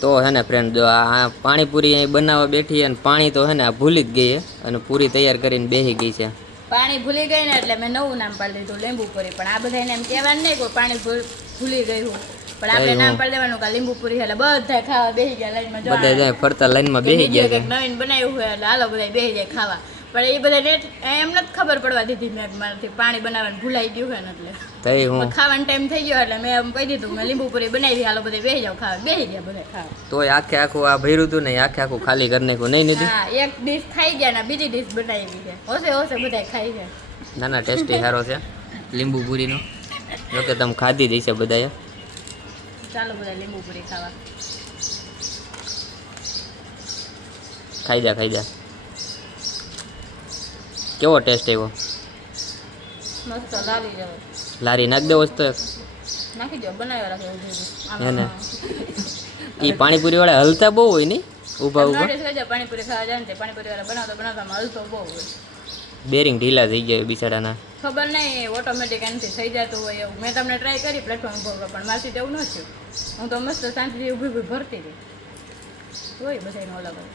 તો હે ને ફ્રેન્ડ જો આ પાણીપુરી અહીં બનાવવા બેઠી અને પાણી તો હે ને આ ભૂલી જ ગઈ અને પૂરી તૈયાર કરીને બેસી ગઈ છે. પાણી ભૂલી ગઈ ને એટલે મેં નવું નામ પાડી દીધું લીંબુપુરી. પણ આ બધાને એમ કહેવાનું નહીં કોઈ પાણી ભૂલી ગયું. પણ આપણે નામ પાડી દેવાનું કે લીંબુપુરી એટલે બધા ખાવા બેસી ગયા લાઈનમાં. બધા જાય ફરતા લાઈનમાં બેસી ગયા છે. નવીન બનાવ્યું હોય એટલે હાલો બધા બેસી જાય ખાવા. પણ એ બધા એમ નથી ખબર પડવા દીધી મેં મારાથી પાણી બનાવવાનું ભૂલાઈ ગયું હોય ને એટલે ખાવાનો ટાઈમ થઈ ગયો એટલે મેં એમ કહી દીધું મેં લીંબુપુરી બનાવી હાલો બધા બેસી જાવ ખાવા. બેસી ગયા બધા ખાવા. તોય આખે આખું આ ભર્યું હતું ને આખે આખું ખાલી કરી નાખ્યું નહીં નીધું. હા એક ડીશ ખાઈ ગયા ને બીજી ડીશ બનાવી છે. ઓસે ઓસે બધા ખાઈ ગયા. ના ના ટેસ્ટી સારો છે લીંબુપુરીનો. જોકે તમે ખાધી જ હશે બધાએ. ચાલો બધા લીંબુપુરી ખાવા. ખાઈ જા. કેવો ટેસ્ટ આવ્યો? મસ્ત લારી જાવ. લારી નાખ દેવો તો નાખી દો બનાવ્યા રાખે. હે ને ઈ પાણીપુરી વાળા હલતા બહુ હોય ને ઊભા પાણીપુરી ખાવા જાય ને પાણીપુરી વાળા બનાવતા હલતો બહુ હોય. બેરિંગ ઢીલા થઈ ગયા બિચારાના. ખબર નહીં ઓટોમેટિક એનાથી થઈ જતું હોય એવું. મેં તમને ટ્રાય કરી પ્લેટફોર્મ ઉપર પણ મારથી તેવું ન થયું. હું તો મસ્ત શાંતિથી ઊભી ભરતી હતી. હોય બધાનો અલગ હોય.